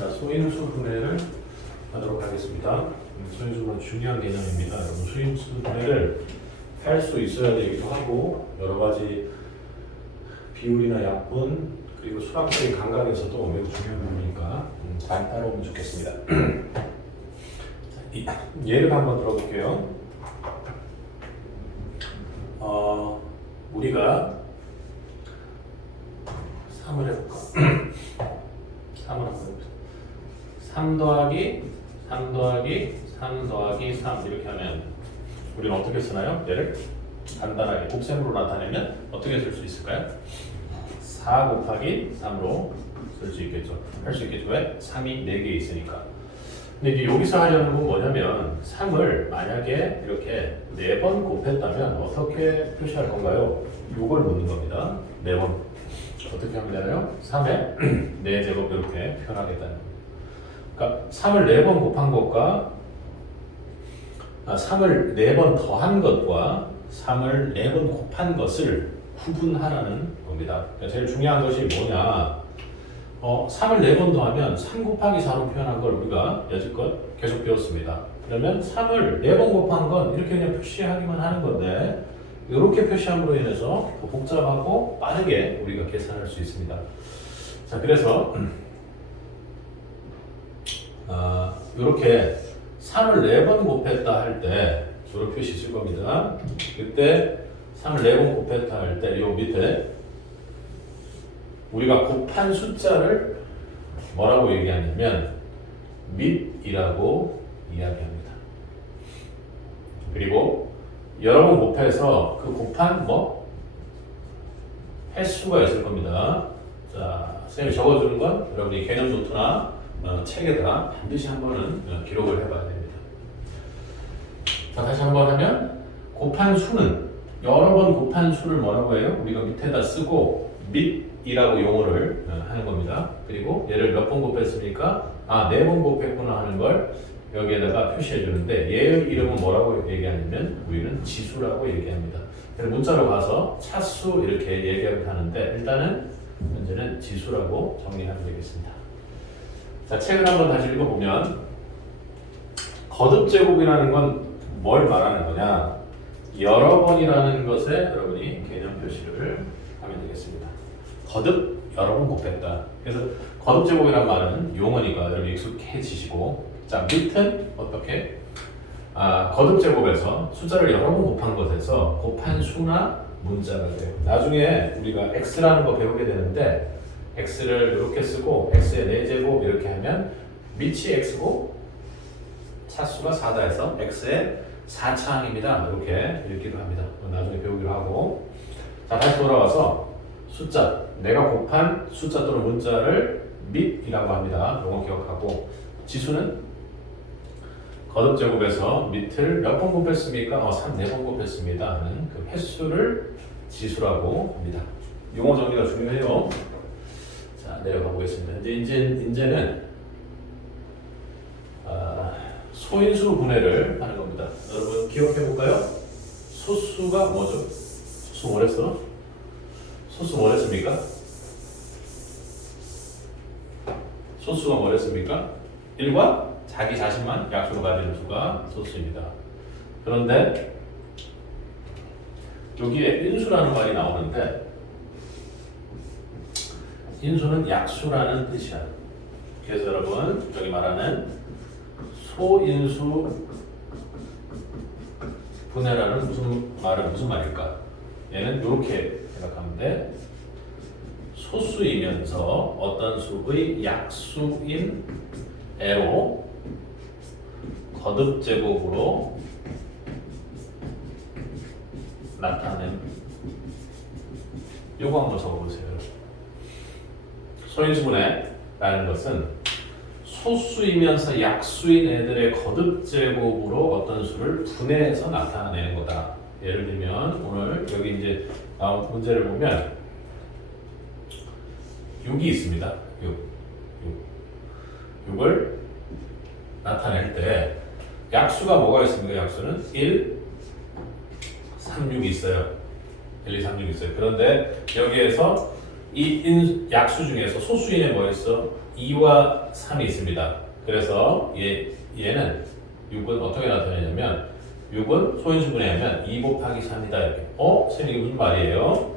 자, 소인수 분해를 하도록 하겠습니다. 소인수는 중요한 개념입니다. 여러분, 소인수 분해를 할 수 있어야 되기도 하고 여러 가지 비율이나 약분 그리고 수학적인 감각에서도 매우 중요한 부분이니까 잘 따라오면 좋겠습니다. 예를 한번 들어볼게요. 우리가 3을 해볼까? 3을 한번 해보자. 3 더하기 3 더하기 3 더하기 3 이렇게 하면 우리는 어떻게 쓰나요? 얘를 간단하게 곱셈으로 나타내면 어떻게 쓸 수 있을까요? 4 곱하기 3으로 쓸 수 있겠죠. 할 수 있겠죠. 왜? 3이 4개 있으니까. 근데 이제 여기서 하려는 건 뭐냐면 3을 만약에 이렇게 4번 곱했다면 어떻게 표시할 건가요? 이걸 묻는 겁니다. 4번 어떻게 하면 되나요? 3의 4제곱 이렇게 표현하겠다는 겁니다. 그러니까 3을 4번 곱한 것과 3을 4번 더한 것과 3을 4번 곱한 것을 구분하라는 겁니다. 그러니까 제일 중요한 것이 뭐냐? 3을 4번 더하면 3 곱하기 4로 표현한 걸 우리가 여지껏 계속 배웠습니다. 그러면 3을 4번 곱한 건 이렇게 그냥 표시하기만 하는 건데 이렇게 표시함으로 인해서 더 복잡하고 빠르게 우리가 계산할 수 있습니다. 자, 그래서 이렇게 3을 4번 곱했다 할 때 이런 표시 쓸 겁니다. 그때 3을 4번 곱했다 할 때 이 밑에 우리가 곱한 숫자를 뭐라고 얘기하냐면 밑이라고 이야기합니다. 그리고 여러 번 곱해서 그 곱한 횟수가 있을 겁니다. 자, 선생님이 적어주는 건 여러분이 개념 노트나 책에다 반드시 한 번은 기록을 해봐야 됩니다. 자, 다시 한번 하면 곱한 수는 여러 번 곱한 수를 뭐라고 해요? 우리가 밑에다 쓰고 밑이라고 용어를 하는 겁니다. 그리고 얘를 몇 번 곱했습니까? 4번 곱했구나 하는 걸 여기에다가 표시해 주는데 얘의 이름은 뭐라고 얘기하냐면 우리는 지수라고 얘기합니다. 그래서 문자로 가서 차수 이렇게 얘기를 하는데 일단은 현재는 지수라고 정리하면 되겠습니다. 자, 책을 한번 다시 읽어보면 거듭제곱이라는 건 뭘 말하는 거냐? 여러 번이라는 것에 여러분이 개념 표시를 하면 되겠습니다. 거듭 여러 번 곱했다. 그래서 거듭제곱이란 말은 용어니까 여러분 익숙해지시고 자, 밑은 어떻게? 거듭제곱에서 숫자를 여러 번 곱한 것에서 곱한 수나 문자가 돼요. 나중에 우리가 x라는 거 배우게 되는데 x를 이렇게 쓰고 x의 4제곱 이렇게 하면 밑이 x고 차수가 4다 해서 x의 4차항입니다. 이렇게 읽기도 합니다. 나중에 배우기로 하고 자, 다시 돌아와서 숫자 내가 곱한 숫자 또는 문자를 밑이라고 합니다. 이거 기억하고 지수는 거듭제곱에서 밑을 몇 번 곱했습니까? 4번 곱했습니다 하는 그 횟수를 지수라고 합니다. 용어 정리가 중요해요. 자, 내려가 보겠습니다. 이제는 소인수 분해를 하는 겁니다. 여러분 기억해 볼까요? 소수가 뭐죠? 소수 뭐랬어? 소수 뭐랬습니까? 소수가 뭐랬습니까? 1과 자기 자신만 약수로 가지는 수가 소수입니다. 그런데 여기에 인수라는 말이 나오는데 인수는 약수라는 뜻이야. 그래서 여러분 여기 말하는 소인수 분해라는 무슨 말일까? 얘는 이렇게 생각하면 돼. 소수이면서 어떤 수의 약수인 애로 거듭제곱으로 나타낸 요거 한번 적어보세요. 소인수분해라는 것은 소수이면서 약수인 애들의 거듭제곱으로 어떤 수를 분해해서 나타내는 거다. 예를 들면 오늘 여기 이제 나온 문제를 보면 6이 있습니다. 6을 나타낼 때 약수가 뭐가 있습니까? 약수는 1, 3, 6이 있어요. 1, 2, 3, 6이 있어요. 그런데 여기에서 이 약수 중에서 소수인에 뭐 있어? 2와 3이 있습니다. 그래서 얘는 6은 어떻게 나타내냐면 6은 소인수분해 하면 2 곱하기 3이다 이렇게. 선생님 이게 무슨 말이에요?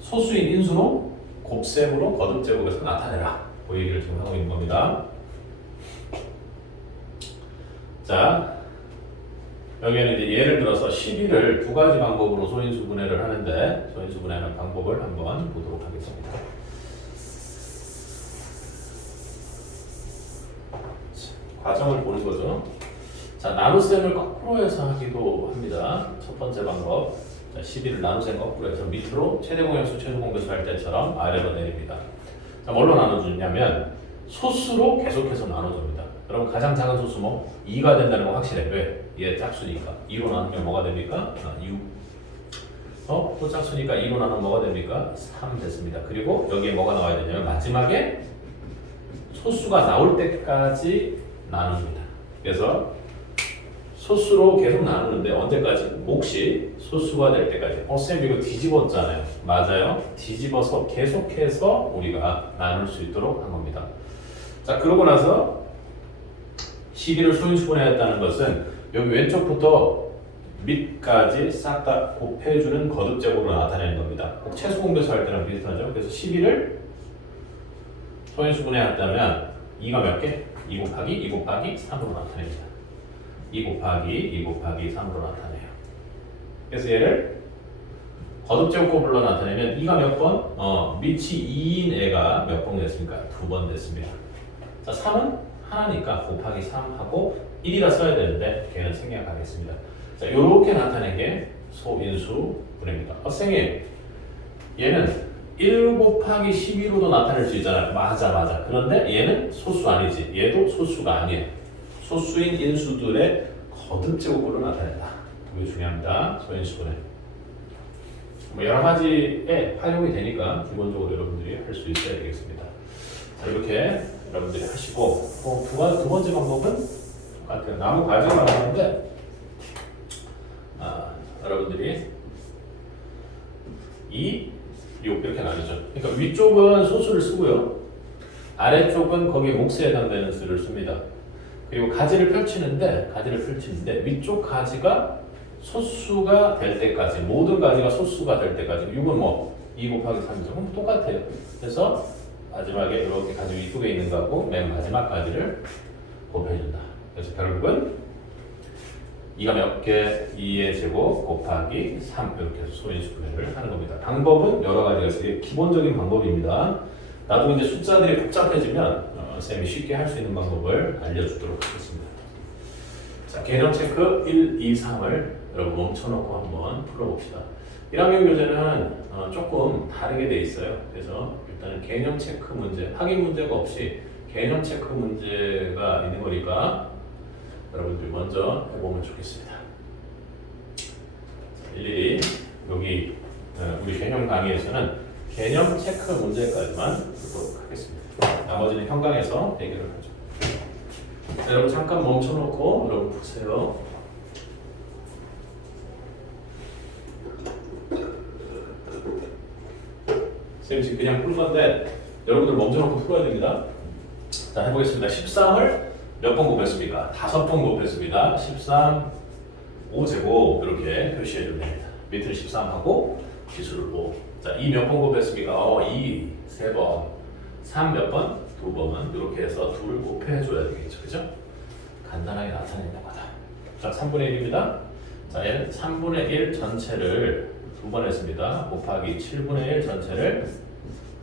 소수인 인수로 곱셈으로 거듭제곱해서 나타내라. 그 얘기를 지금 하고 있는 겁니다. 자, 여기에는 이제 예를 들어서 12를 두 가지 방법으로 소인수분해를 하는데 소인수분해하는 방법을 한번 보도록 하겠습니다. 자, 과정을 보는 거죠. 자, 나눗셈을 거꾸로 해서 하기도 합니다. 첫 번째 방법. 자, 12를 나눗셈 거꾸로 해서 밑으로 최대공약수 최소공배수 할 때처럼 아래로 내립니다. 자, 뭘로 나눠주냐면 소수로 계속해서 나눠줍니다. 여러분 가장 작은 소수 뭐 2가 된다는 거 확실해. 왜? 얘 짝수니까 2로 나누면 뭐가 됩니까? 6. 또 짝수니까 2로 나누면 뭐가 됩니까? 3 됐습니다. 그리고 여기에 뭐가 나와야 되냐면 마지막에 소수가 나올 때까지 나눕니다. 그래서 소수로 계속 나누는데 언제까지? 몫이 소수가 될 때까지. 쌤 이거 뒤집었잖아요. 맞아요. 뒤집어서 계속해서 우리가 나눌 수 있도록 한 겁니다. 자, 그러고 나서 12를 소인수분해했다는 것은 여기 왼쪽부터 밑까지 싹 다 곱해주는 거듭제곱으로 나타내는 겁니다. 꼭 최소공배수 할 때랑 비슷하죠. 그래서 12를 소인수분해했다면 2가 몇 개? 2 곱하기 2 곱하기 3으로 나타냅니다. 2 곱하기 2 곱하기 3으로 나타내요. 그래서 얘를 거듭제곱법으로 나타내면 2가 몇 번? 밑이 2인 애가 몇 번 됐습니까? 2번 됐습니다. 자, 3은 하나니까 곱하기 3하고 1이라 써야 되는데 걔는 생략하겠습니다. 자, 이렇게 나타낸 게 소인수분해입니다. 선생님, 얘는 1 곱하기 12로도 나타낼 수 있잖아요. 맞아. 그런데 얘는 소수 아니지. 얘도 소수가 아니에요. 소수인 인수들의 거듭제곱으로 나타낸다. 이게 중요합니다. 소인수분해. 뭐 여러 가지에 활용이 되니까 기본적으로 여러분들이 할 수 있어야 되겠습니다. 자, 이렇게 여러분들이 하시고 두 번째 방법은 똑같아요. 나무 과정을 하는데 여러분들이 2, 6 이렇게 나누죠. 그러니까 위쪽은 소수를 쓰고요. 아래쪽은 거기에 몫에 해당되는 수를 씁니다. 그리고 가지를 펼치는데 위쪽 가지가 소수가 될 때까지 모든 가지가 소수가 될 때까지 6은 뭐 2 곱하기 3이죠. 그럼 똑같아요. 그래서 마지막에 이렇게 가지 위쪽에 있는 거하고 맨 마지막 가지를 곱해준다. 그래서 결국은 2가 몇 개? 2의 제곱 곱하기 3 이렇게 해서 소인수분해를 하는 겁니다. 방법은 여러 가지가 있어요. 이게 기본적인 방법입니다. 나중에 이제 숫자들이 복잡해지면 쌤이 쉽게 할 수 있는 방법을 알려주도록 하겠습니다. 자, 개념 체크 1, 2, 3을 여러분 멈춰놓고 한번 풀어봅시다. 1학년 교재는 조금 다르게 돼 있어요. 그래서 일단은 개념 체크 문제, 확인 문제가 없이 개념 체크 문제가 있는 거니까 여러분들 먼저 해보면 좋겠습니다. 일일이 여기 우리 개념 강의에서는 개념 체크 문제까지만 보도록 하겠습니다. 나머지는 현강에서 해결을 하죠. 자, 여러분 잠깐 멈춰놓고 여러분 보세요. 쌤이 지금 그냥 풀 건데 여러분들 멈춰놓고 풀어야 됩니다. 자, 해보겠습니다. 13을 몇 번 곱했습니까? 5번 곱했습니다. 13, 5제곱 이렇게 표시해 주면 됩니다. 밑을 13하고 기술을 5. 자, 2 몇 번 곱했습니까? 2, 3번. 3 몇 번? 2번. 이렇게 해서 2를 곱해 줘야 되겠죠. 그죠? 간단하게 나타내는 거다. 자, 3분의 1입니다. 자, 얘는 3분의 1 전체를 2번 했습니다. 곱하기 7분의 1 전체를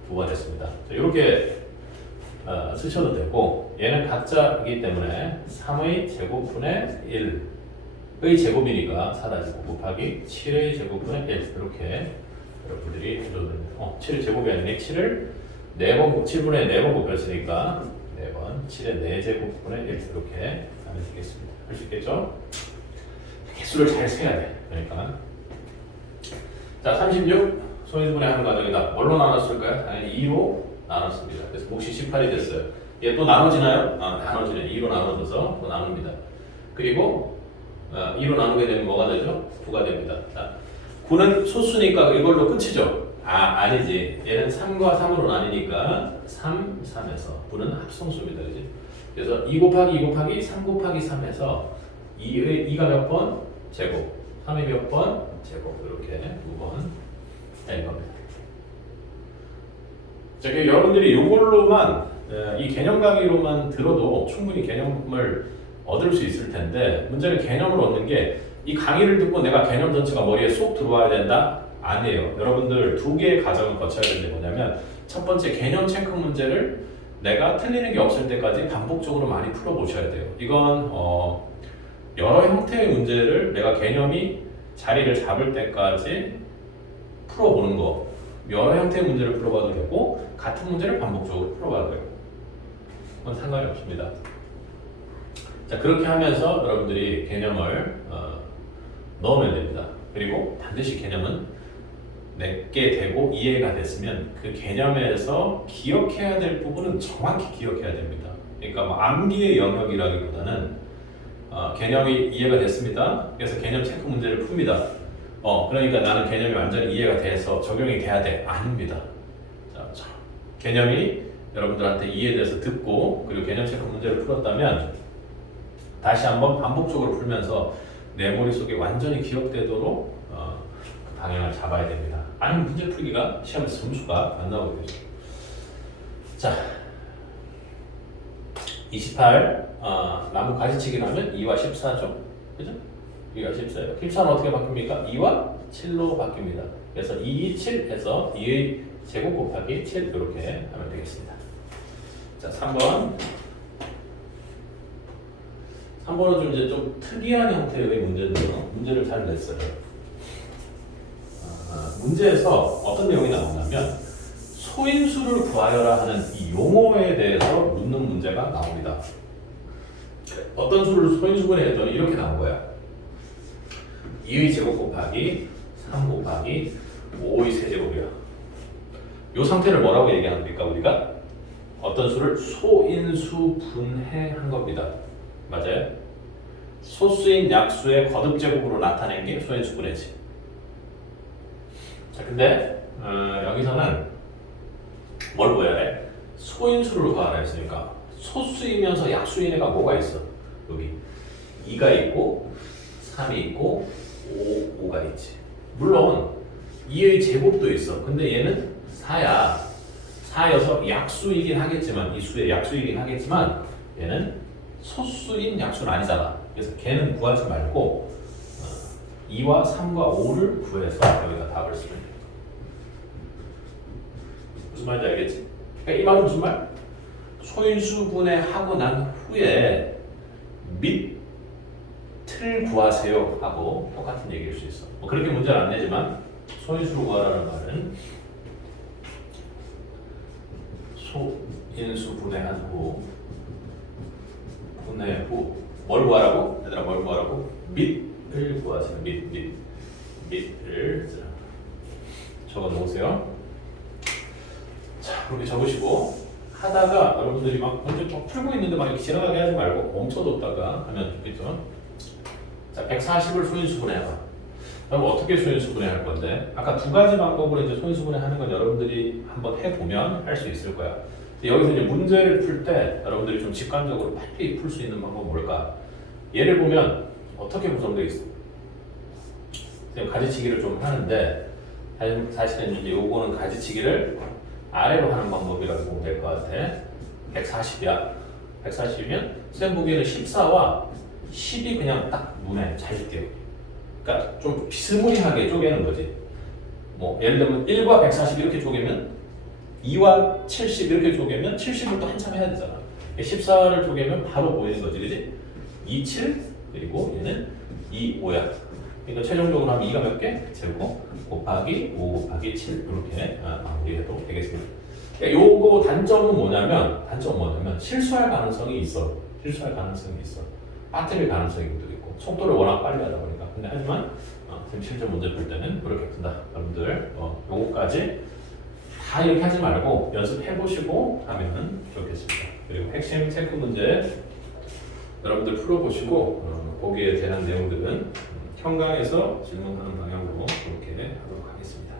2번 했습니다. 자, 이렇게 쓰셔도 되고, 얘는 가짜이기 때문에 3의 제곱분의 1의 제곱이니까 4-9 곱하기 7의 제곱분의 1 이렇게 여러분들이 해줘도 됩니다. 7의 제곱이 아니라 7을 4번, 7분의 4번 곱했으니까 4번, 7의 4제곱분의 1 이렇게 하면 되겠습니다. 할 수 있겠죠? 개수를 잘 세야 돼. 그러니까. 자, 36 소인수분해 하는 과정이다. 뭘로 나눴을까요? 당연히 2로 나눴습니다. 그래서 몫이 18이 됐어요. 얘 또 나눠지나요? 나눠지네. 2로 나눠져서 또 나눕니다. 그리고 2로 나누게 되면 뭐가 되죠? 9가 됩니다. 자, 9는 소수니까 이걸로 끝이죠. 아니지. 얘는 3과 3으로 나뉘니까 3, 3에서 분은 합성수입니다. 그지? 그래서 2 곱하기 2 곱하기 3 곱하기 3에서 2가 몇 번? 제곱. 3이 몇 번? 제곱. 이렇게 두 번 된 겁니다. 자, 여러분들이 이걸로만 이 개념 강의로만 들어도 충분히 개념을 얻을 수 있을 텐데 문제는 개념을 얻는 게 이 강의를 듣고 내가 개념 전체가 머리에 쏙 들어와야 된다? 아니에요. 여러분들 두 개의 과정을 거쳐야 되는 게 뭐냐면 첫 번째 개념 체크 문제를 내가 틀리는 게 없을 때까지 반복적으로 많이 풀어보셔야 돼요. 이건 여러 형태의 문제를 내가 개념이 자리를 잡을 때까지 풀어보는 거. 여러 형태의 문제를 풀어봐도 되고 같은 문제를 반복적으로 풀어봐도 되고 그건 상관이 없습니다. 자, 그렇게 하면서 여러분들이 개념을 넣으면 됩니다. 그리고 반드시 개념은 내게 되고 이해가 됐으면 그 개념에서 기억해야 될 부분은 정확히 기억해야 됩니다. 그러니까 뭐 암기의 영역이라기보다는 개념이 이해가 됐습니다. 그래서 개념 체크 문제를 풉니다. 그러니까 나는 개념이 완전히 이해가 돼서 적용이 돼야 돼. 아닙니다. 자, 개념이 여러분들한테 이해돼서 듣고 그리고 개념 체크 문제를 풀었다면 다시 한번 반복적으로 풀면서 내 머릿속에 완전히 기억되도록 그 방향을 잡아야 됩니다. 아니면 문제 풀기가 시험에서 점수가 안 나오게 되죠. 자, 28 나무 가지치기라면 2와 14죠. 그죠? 2가 14예요. 14는 어떻게 바뀝니까? 2와 7로 바뀝니다. 그래서 2, 7 해서 2의 제곱 곱하기 7 이렇게 하면 되겠습니다. 자, 3번. 3번은 좀 이제 좀 특이한 형태의 문제인데요. 문제를 잘 냈어요. 문제에서 어떤 내용이 나오냐면 소인수를 구하여라 하는 이 용어에 대해서 묻는 문제가 나옵니다. 어떤 수를 소인수분해 했더니 이렇게 나온 거야. 2의 제곱 곱하기 3 곱하기 5의 세제곱이야. 이 상태를 뭐라고 얘기합니까? 우리가 어떤 수를 소인수 분해한 겁니다. 맞아요? 소수인 약수의 거듭 제곱으로 나타낸 게 소인수 분해지. 자, 근데 여기서는 뭘 보여야 해? 소인수를 구하라 했으니까 소수이면서 약수인 애가 뭐가 있어? 여기 2가 있고 3이 있고 5가 있지. 물론 2의 제곱도 있어. 근데 얘는 4야. 4여서 약수이긴 하겠지만 이 수의 약수이긴 하겠지만 얘는 소수인 약수는 아니잖아. 그래서 걔는 구하지 말고 2와 3과 5를 구해서 여기가 답을 쓰면 돼. 무슨 말인지 알겠지? 그러니까 이 말은 무슨 말? 소인수 분해하고 난 후에 밑을 구하세요 하고 똑같은 얘기일 수 있어. 뭐 그렇게 문제를 안 내지만 소인수를 구하라는 말은 소인수 분해한 후 분해 후 뭘 구하라고? 얘들아 뭘 구하라고? 밑을 구하세요. 밑을 적어 놓으세요. 자, 그렇게 적으시고 하다가 여러분들이 막 문제 막 풀고 있는데 막 이렇게 지나가게 하지 말고 멈춰뒀다가 하면 좋겠죠. 자, 140을 소인수 분해해봐. 그럼 어떻게 소인수 분해할 건데? 아까 두 가지 방법으로 이제 소인수 분해하는 건 여러분들이 한번 해보면 할 수 있을 거야. 여기서 이제 문제를 풀 때 여러분들이 좀 직관적으로 빨리 풀 수 있는 방법은 뭘까? 예를 보면 어떻게 구성되어 있어? 지금 가지치기를 좀 하는데 사실은 이제 요거는 가지치기를 아래로 하는 방법이라고 보면 될 것 같아. 140이야. 140이면 쌤 보기에는 14와 10이 그냥 딱 눈에 잘 띄어. 그러니까 좀 비스무리하게 쪼개는 거지. 뭐 예를 들면 1과 140 이렇게 쪼개면 2와 70 이렇게 쪼개면 70을 또 한참 해야 되잖아. 14를 쪼개면 바로 보이는 거지, 그지? 2, 7 그리고 얘는 2, 5야. 그러니까 최종적으로 하면 2가 몇 개? 제곱 곱하기 5 곱하기 7 이렇게 마무리해도 되겠습니다. 요거 단점은 뭐냐면 실수할 가능성이 있어. 빠뜨릴 가능성이 있고 속도를 워낙 빨리 하다 보니까. 근데 하지만 실제 문제 풀 때는 그렇게 푼다. 여러분들 요거까지 다 이렇게 하지 말고 연습해 보시고 하면 좋겠습니다. 그리고 핵심 체크 문제 여러분들 풀어보시고 거기에 대한 내용들은 현강에서 질문하는 방향으로 그렇게 하도록 하겠습니다.